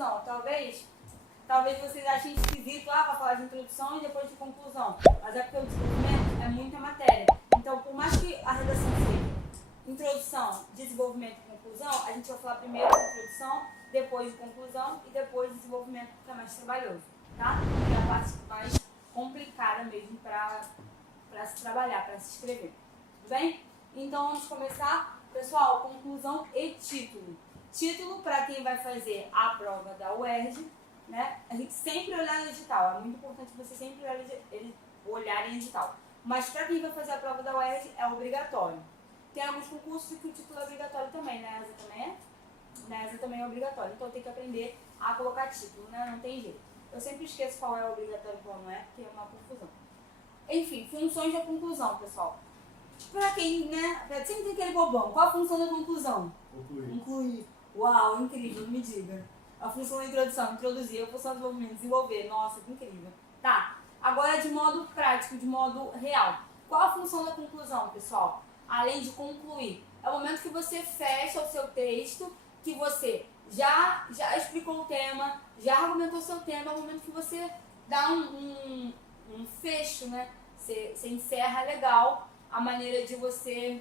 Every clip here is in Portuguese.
conclusão. Talvez vocês achem esquisito para falar de introdução e depois de conclusão. Mas é porque o desenvolvimento é muita matéria. Então, por mais que a redação seja introdução, desenvolvimento e conclusão, a gente vai falar primeiro de introdução, depois de conclusão e depois de desenvolvimento, porque é mais trabalhoso, tá? É a parte mais complicada mesmo para se trabalhar, para se escrever. Tudo bem? Então, vamos começar. Pessoal, conclusão e título. Título para quem vai fazer a prova da UERJ, né? A gente sempre olhar no edital. É muito importante você sempre olhar em edital. Mas para quem vai fazer a prova da UERJ é obrigatório. Tem alguns concursos que o título é obrigatório também, né? ESA também é? Na ESA também é obrigatório. Então tem que aprender a colocar título, né? Não tem jeito. Eu sempre esqueço qual é obrigatório e qual não é, porque é uma confusão. Enfim, funções da conclusão, pessoal. Pra quem, né? Sempre tem aquele bobão. Qual a função da conclusão? Concluir. Uau, incrível, me diga. A função da introdução, introduzir. A função do desenvolvimento, desenvolver. Nossa, que incrível. Tá. Agora de modo prático, de modo real. Qual a função da conclusão, pessoal? Além de concluir. É o momento que você fecha o seu texto, que você já explicou o tema, já argumentou o seu tema, é o momento que você dá um fecho, né? Você encerra legal a maneira de você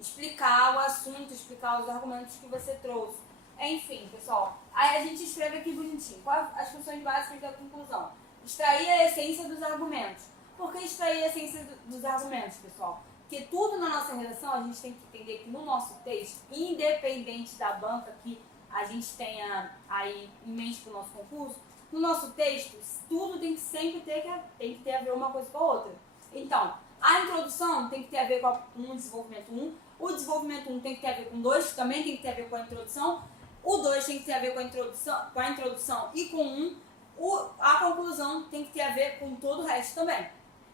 explicar o assunto, explicar os argumentos que você trouxe. Enfim, pessoal, aí a gente escreve aqui bonitinho. Quais as funções básicas da conclusão? Extrair a essência dos argumentos. Por que extrair a essência dos argumentos, pessoal? Porque tudo na nossa redação a gente tem que entender que no nosso texto, independente da banca que a gente tenha aí em mente para o nosso concurso, no nosso texto, tudo tem que sempre ter a ver uma coisa com a outra. Então, a introdução tem que ter a ver com o desenvolvimento 1, o desenvolvimento 1 tem que ter a ver com o 2, também tem que ter a ver com a introdução, o 2 tem que ter a ver com a introdução e com 1, a conclusão tem que ter a ver com todo o resto também.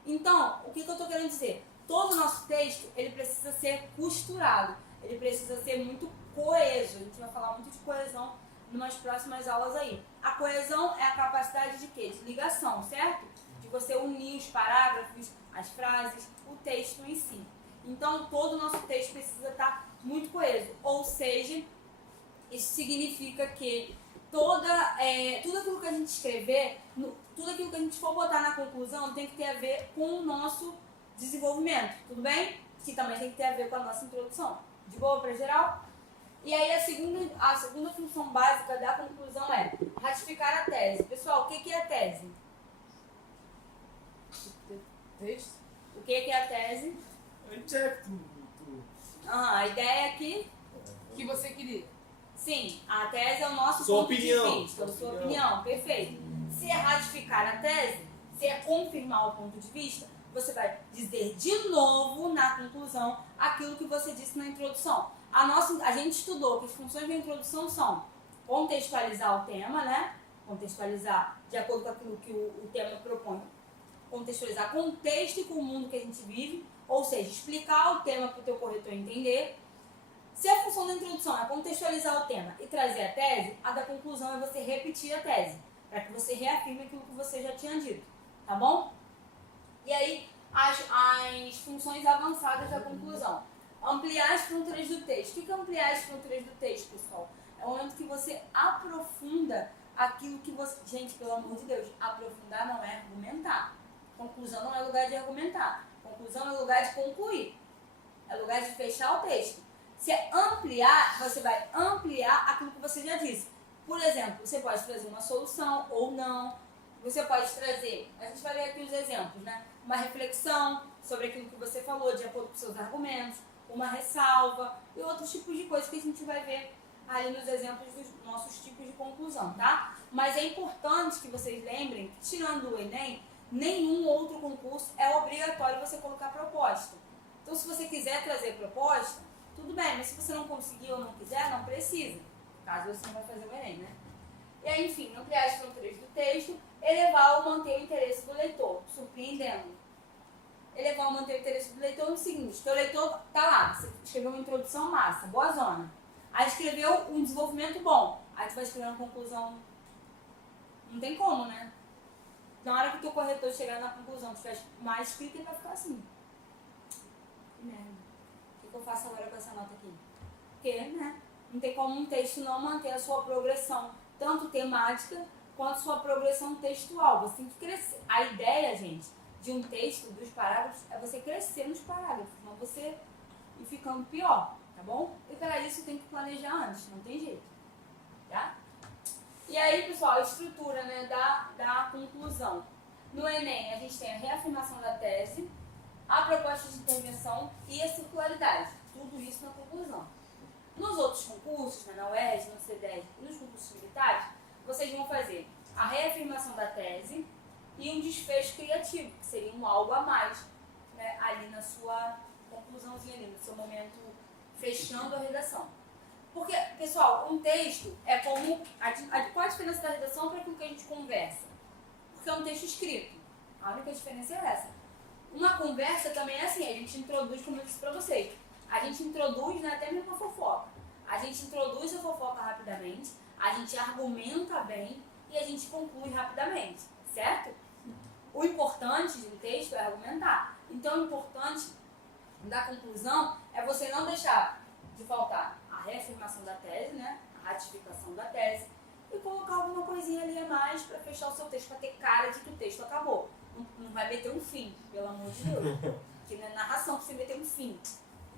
Então, o que eu estou querendo dizer? Todo o nosso texto, ele precisa ser costurado, ele precisa ser muito coeso. A gente vai falar muito de coesão nas próximas aulas aí. A coesão é a capacidade de quê? De ligação, certo? De você unir os parágrafos, as frases, o texto em si. Então, todo o nosso texto precisa estar muito coeso. Ou seja, isso significa que tudo aquilo que a gente escrever, tudo aquilo que a gente for botar na conclusão tem que ter a ver com o nosso desenvolvimento, tudo bem? Que também tem que ter a ver com a nossa introdução. De boa para geral? E aí a segunda função básica da conclusão é ratificar a tese. Pessoal, o que é a tese? O que é a tese? A ideia é que você queria. Sim, a tese é o nosso Sua ponto opinião. de vista, a sua opinião, perfeito. Se é ratificar a tese, se é confirmar o ponto de vista, você vai dizer de novo na conclusão aquilo que você disse na introdução. A gente estudou que as funções da introdução são contextualizar o tema, né? Contextualizar de acordo com aquilo que o tema propõe. Contextualizar contexto e com o mundo que a gente vive, ou seja, explicar o tema para o teu corretor entender. Se a função da introdução é contextualizar o tema e trazer a tese, a da conclusão é você repetir a tese, para que você reafirme aquilo que você já tinha dito, tá bom? E aí, as funções avançadas da conclusão. Ampliar as fronteiras do texto. O que é ampliar as fronteiras do texto, pessoal? É o momento que você aprofunda aquilo que você... Gente, pelo amor de Deus, aprofundar não é argumentar. Conclusão não é lugar de argumentar. Conclusão é lugar de concluir. É lugar de fechar o texto. Se é ampliar, você vai ampliar aquilo que você já disse. Por exemplo, você pode trazer uma solução ou não. Você pode trazer, a gente vai ver aqui os exemplos, né? Uma reflexão sobre aquilo que você falou, de acordo com seus argumentos, uma ressalva e outros tipos de coisas que a gente vai ver ali nos exemplos dos nossos tipos de conclusão, tá? Mas é importante que vocês lembrem que, tirando o Enem, nenhum outro concurso é obrigatório você colocar proposta. Então, se você quiser trazer proposta, tudo bem, mas se você não conseguir ou não quiser, não precisa, caso você não vai fazer o Enem, né? E aí, enfim, ampliar as fronteiras do texto, elevar ou manter o interesse do leitor, surpreendendo. Elevar ou manter o interesse do leitor no seguinte, teu leitor tá lá, você escreveu uma introdução massa, boa zona. Aí escreveu um desenvolvimento bom, aí você vai escrever uma conclusão, não tem como, né? Na hora que o teu corretor chegar na conclusão, tiver mais escrita, ele vai ficar assim. Que merda. O que eu faço agora com essa nota aqui? Porque, né? Não tem como um texto não manter a sua progressão tanto temática quanto sua progressão textual. Você tem que crescer. A ideia, gente, de um texto, dos parágrafos, é você crescer nos parágrafos, não você ir ficando pior, tá bom? E para isso tem que planejar antes, não tem jeito, tá? E aí, pessoal, a estrutura, né, da conclusão. No Enem, a gente tem a reafirmação da tese, a proposta de intervenção e a circularidade. Tudo isso na conclusão. Nos outros concursos, né, na UERJ, no CEDES e nos concursos militares, vocês vão fazer a reafirmação da tese e um desfecho criativo, que seria um algo a mais, né, ali na sua conclusãozinha, ali, no seu momento fechando a redação. Porque, pessoal, um texto é como... Qual a diferença da redação para aquilo que a gente conversa? Porque é um texto escrito. A única diferença é essa. Uma conversa também é assim, a gente introduz, como eu disse para vocês, a gente introduz, né, até mesmo a fofoca. A gente introduz a fofoca rapidamente, a gente argumenta bem e a gente conclui rapidamente, certo? O importante de um texto é argumentar. Então, o importante da conclusão é você não deixar de faltar a reafirmação da tese, né, a ratificação da tese, e colocar alguma coisinha ali a mais para fechar o seu texto, para ter cara de que o texto acabou. Não vai meter um fim, pelo amor de Deus. Porque não é narração que você meter um fim.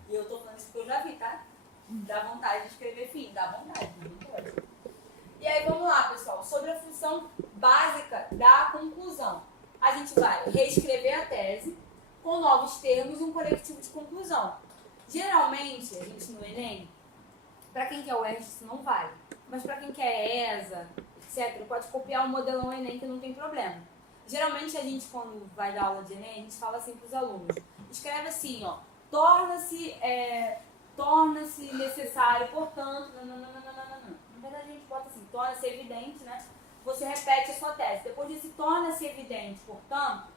E eu tô falando isso porque eu já vi, tá? Dá vontade de escrever fim, dá vontade, mas não pode. E aí vamos lá, pessoal, sobre a função básica da conclusão. A gente vai reescrever a tese com novos termos e um coletivo de conclusão. Geralmente, a gente no Enem, para quem quer o UERJ isso não vale, mas para quem quer ESA, etc., pode copiar o modelão Enem que não tem problema. Geralmente a gente, quando vai dar aula de Enem, a gente fala assim para os alunos, escreve assim, ó, torna-se necessário, portanto, na verdade a gente bota assim, torna-se evidente, né? Você repete a sua tese. Depois disso, torna-se evidente, portanto,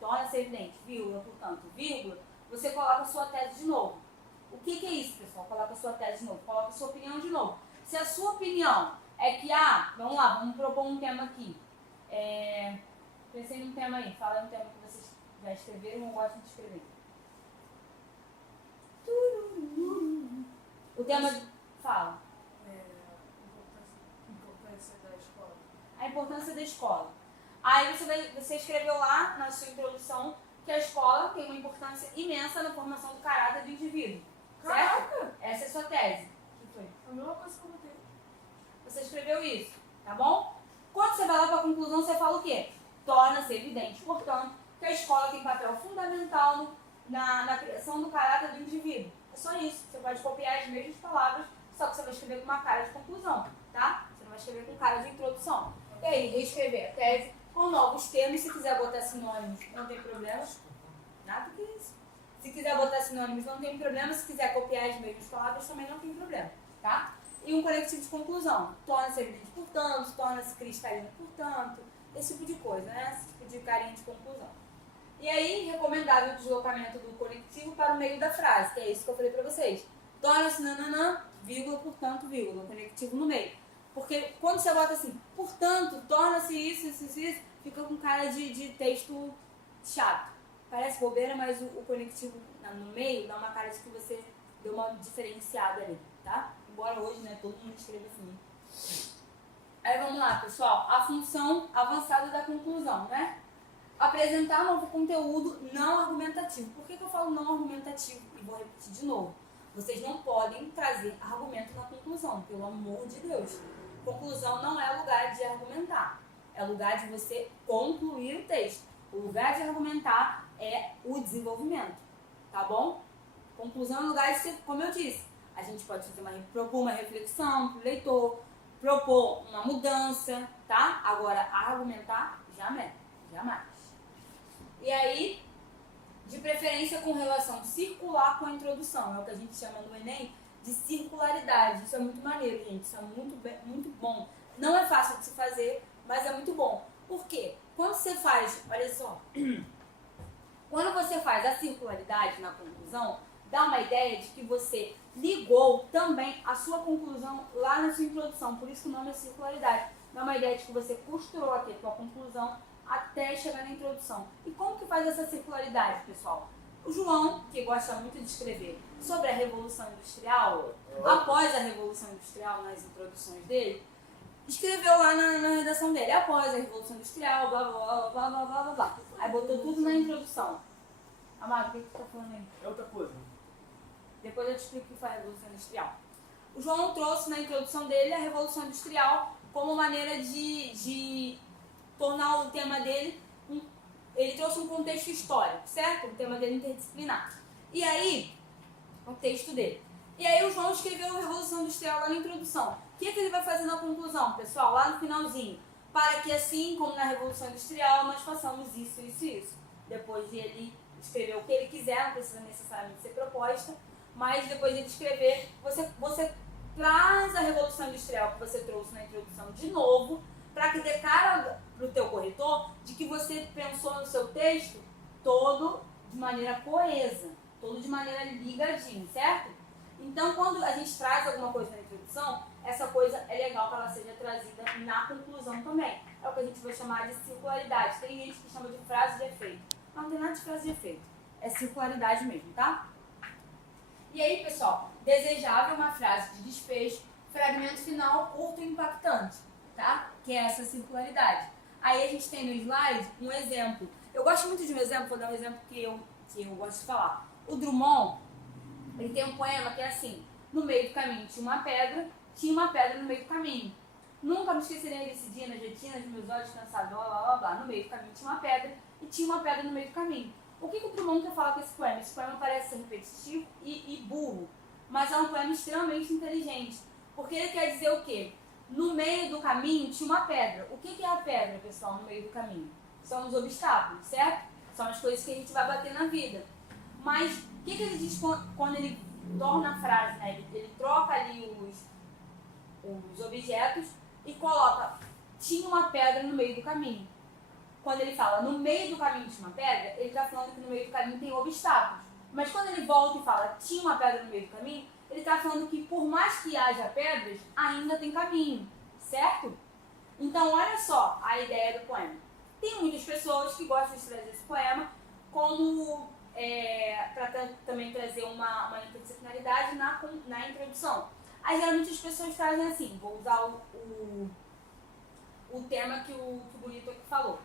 torna-se evidente, vírgula, portanto, vírgula, você coloca a sua tese de novo. O que é isso, pessoal? Coloca a sua tese de novo, coloca a sua opinião de novo. Se a sua opinião é que, vamos lá, vamos propor um tema aqui. Pensei num tema aí, fala aí um tema que vocês já escreveram ou gostam de escrever. O tema... Fala. Importância da escola. A importância da escola. Aí você escreveu lá na sua introdução que a escola tem uma importância imensa na formação do caráter do indivíduo. Certo? Caraca! Essa é a sua tese. O que foi? A mesma coisa que eu botei. Você escreveu isso, tá bom? Quando você vai lá para a conclusão, você fala o quê? Torna-se evidente, portanto, que a escola tem papel fundamental na criação do caráter do indivíduo. É só isso. Você pode copiar as mesmas palavras, só que você vai escrever com uma cara de conclusão, tá? Você não vai escrever com cara de introdução. E aí, reescrever a tese com novos termos. Se quiser botar sinônimos, não tem problema. Nada que isso. Se quiser botar sinônimos, não tem problema. Se quiser copiar as mesmas palavras, também não tem problema, tá? E um coletivo de conclusão. Torna-se evidente, portanto, torna-se cristalino, portanto, esse tipo de coisa, né? Esse tipo de carinha de conclusão. E aí, recomendável o deslocamento do conectivo para o meio da frase, que é isso que eu falei para vocês. Torna-se nananã, vírgula, portanto, vírgula, conectivo no meio. Porque quando você bota assim, portanto, torna-se isso, fica com cara de texto chato. Parece bobeira, mas o conectivo no meio dá uma cara de que você deu uma diferenciada ali, tá? Embora hoje, né, todo mundo escreva assim. Aí vamos lá, pessoal. A função avançada da conclusão, né? Apresentar novo conteúdo não argumentativo. Por que eu falo não argumentativo? E vou repetir de novo. Vocês não podem trazer argumento na conclusão, pelo amor de Deus. Conclusão não é lugar de argumentar. É lugar de você concluir o texto. O lugar de argumentar é o desenvolvimento, tá bom? Conclusão é lugar de ser, como eu disse, a gente pode propor uma reflexão para o leitor, propor uma mudança, tá? Agora, argumentar, jamais. E aí, de preferência com relação circular com a introdução, é o que a gente chama no Enem de circularidade. Isso é muito maneiro, gente, isso é muito bom. Não é fácil de se fazer, mas é muito bom. Por quê? Quando você faz, olha só, quando você faz a circularidade na conclusão, dá uma ideia de que você ligou também a sua conclusão lá na sua introdução, por isso que o nome é circularidade. Dá uma ideia de que você costurou aqui a sua conclusão até chegar na introdução. E como que faz essa circularidade, pessoal? O João, que gosta muito de escrever sobre a Revolução Industrial, após a Revolução Industrial, nas introduções dele, escreveu lá na redação dele, após a Revolução Industrial, blá blá blá blá blá blá blá blá. Aí botou tudo na introdução. Amado, o que tu tá falando aí? É outra coisa. Depois eu te explico o que foi a Revolução Industrial. O João trouxe na introdução dele a Revolução Industrial como maneira de tornar o tema dele, ele trouxe um contexto histórico, certo? O tema dele interdisciplinar. E aí, o texto dele. E aí o João escreveu a Revolução Industrial lá na introdução. O que ele vai fazer na conclusão, pessoal? Lá no finalzinho. Para que assim como na Revolução Industrial, nós façamos isso, isso e isso. Depois de ele escrever o que ele quiser, não precisa necessariamente ser proposta, mas depois de ele escrever, você traz a Revolução Industrial que você trouxe na introdução de novo, para que dê cara para o teu corretor de que você pensou no seu texto todo de maneira coesa, todo de maneira ligadinho, certo? Então, quando a gente traz alguma coisa na introdução, essa coisa é legal que ela seja trazida na conclusão também. É o que a gente vai chamar de circularidade. Tem gente que chama de frase de efeito. Não tem nada de frase de efeito. É circularidade mesmo, tá? E aí, pessoal, desejável é uma frase de desfecho, fragmento final curto e impactante, tá? Que é essa circularidade. Aí a gente tem no slide um exemplo. Eu gosto muito de um exemplo, vou dar um exemplo que eu gosto de falar. O Drummond, ele tem um poema que é assim: no meio do caminho tinha uma pedra no meio do caminho. Nunca me esquecerei desse dia nas retinas de meus olhos cansados, blá blá blá blá. No meio do caminho tinha uma pedra e tinha uma pedra no meio do caminho. O que o Drummond quer falar com esse poema? Esse poema parece ser repetitivo e burro, mas é um poema extremamente inteligente. Porque ele quer dizer o quê? No meio do caminho tinha uma pedra. O que é a pedra, pessoal, no meio do caminho? São os obstáculos, certo? São as coisas que a gente vai bater na vida. Mas o que ele diz quando ele torna a frase, né? Ele troca ali os objetos e coloca: tinha uma pedra no meio do caminho. Quando ele fala no meio do caminho tinha uma pedra, ele está falando que no meio do caminho tem obstáculos. Mas quando ele volta e fala tinha uma pedra no meio do caminho, ele está falando que por mais que haja pedras, ainda tem caminho, certo? Então olha só a ideia do poema. Tem muitas pessoas que gostam de trazer esse poema como para também trazer uma interdisciplinaridade na introdução. Aí geralmente as pessoas trazem assim, vou usar o tema que o Bonito aqui falou.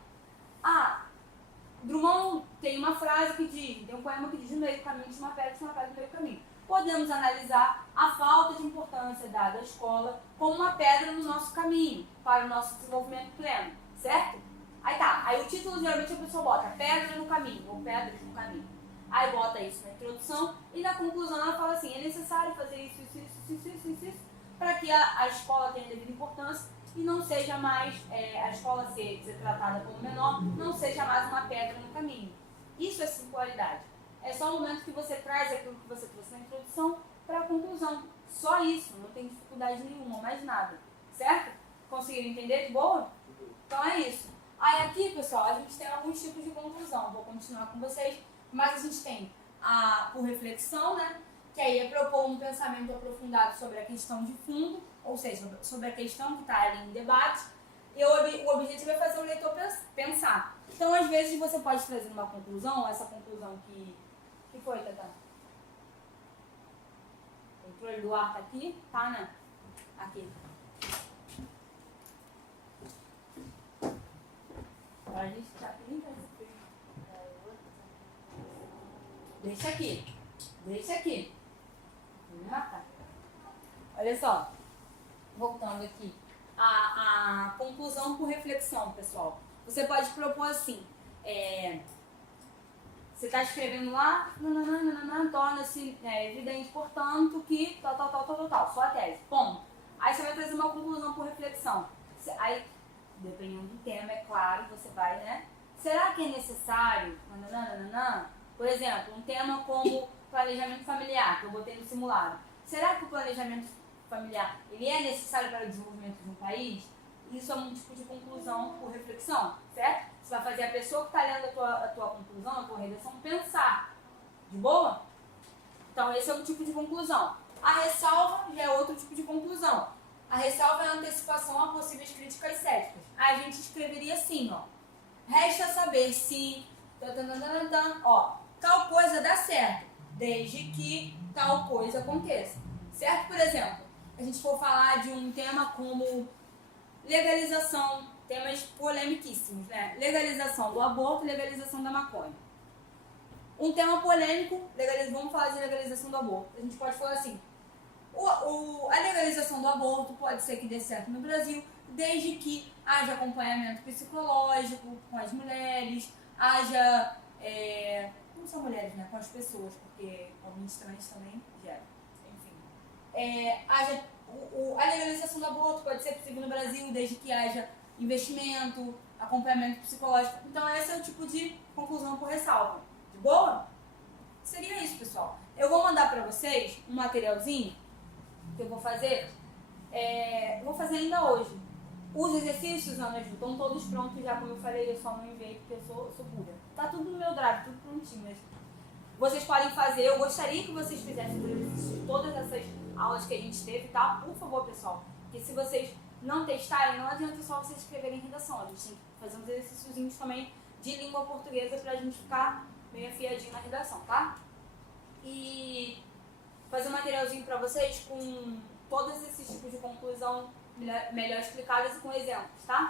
Drummond tem uma frase que diz, tem um poema que diz: no meio do caminho tinha uma pedra no meio do caminho. Podemos analisar a falta de importância dada à escola como uma pedra no nosso caminho, para o nosso desenvolvimento pleno, certo? Aí o título geralmente a pessoa bota pedra no caminho, ou pedras no caminho. Aí bota isso na introdução e na conclusão ela fala assim: é necessário fazer isso, para que a escola tenha devida importância e não seja mais, a escola ser tratada como menor, não seja mais uma pedra no caminho. Isso é singularidade. É só o momento que você traz aquilo que você trouxe na introdução para a conclusão. Só isso, não tem dificuldade nenhuma, mais nada. Certo? Conseguiram entender de boa? Então é isso. Aí aqui, pessoal, a gente tem alguns tipos de conclusão. Vou continuar com vocês, mas a gente tem por reflexão, né? Que aí é propor um pensamento aprofundado sobre a questão de fundo, ou seja, sobre a questão que está ali em debate, e o objetivo é fazer o leitor pensar. Então, às vezes, você pode trazer uma conclusão, essa conclusão que foi, Tata? O controle do ar tá aqui? Tá, né? Aqui. Agora a gente tá aqui. Deixa aqui. Deixa aqui. Vou me matar. Olha só. Voltando aqui. A conclusão por reflexão, pessoal. Você pode propor assim. Você está escrevendo lá, torna-se evidente, portanto, que tal, só a tese, ponto. Aí você vai trazer uma conclusão por reflexão. Aí, dependendo do tema, é claro, você vai, né? Será que é necessário, por exemplo, um tema como planejamento familiar, que eu botei no simulado. Será que o planejamento familiar ele é necessário para o desenvolvimento de um país? Isso é um tipo de conclusão por reflexão, certo? Você vai fazer a pessoa que está lendo a tua conclusão, a tua redação, pensar. De boa? Então, esse é um tipo de conclusão. A ressalva já é outro tipo de conclusão. A ressalva é a antecipação a possíveis críticas céticas. Aí a gente escreveria assim, ó. Resta saber se... tal coisa dá certo, desde que tal coisa aconteça. Certo? Por exemplo, a gente for falar de um tema como Legalização, temas polemiquíssimos, né? Legalização do aborto e legalização da maconha. Um tema polêmico, vamos falar de legalização do aborto. A gente pode falar assim, a legalização do aborto pode ser que dê certo no Brasil, desde que haja acompanhamento psicológico com as mulheres, haja, não só mulheres, né, com as pessoas, porque homens trans também geram, enfim. A legalização do aborto pode ser possível no Brasil, desde que haja investimento, acompanhamento psicológico. Então esse é o tipo de conclusão por ressalva. De boa? Seria isso, pessoal. Eu vou mandar para vocês um materialzinho que eu vou fazer. Vou fazer ainda hoje. Os exercícios, Ana Ju, estão todos prontos já, como eu falei, eu só não enviei porque eu sou burra. Tá tudo no meu drive, tudo prontinho, mas vocês podem fazer. Eu gostaria que vocês fizessem os exercícios de todas essas aulas que a gente teve, tá? Por favor, pessoal. Porque se vocês não testarem, não adianta só vocês escreverem redação. A gente tem que fazer uns exercíciozinhos também de língua portuguesa pra gente ficar meio afiadinho na redação, tá? E fazer um materialzinho pra vocês com todos esses tipos de conclusão melhor explicadas e com exemplos, tá?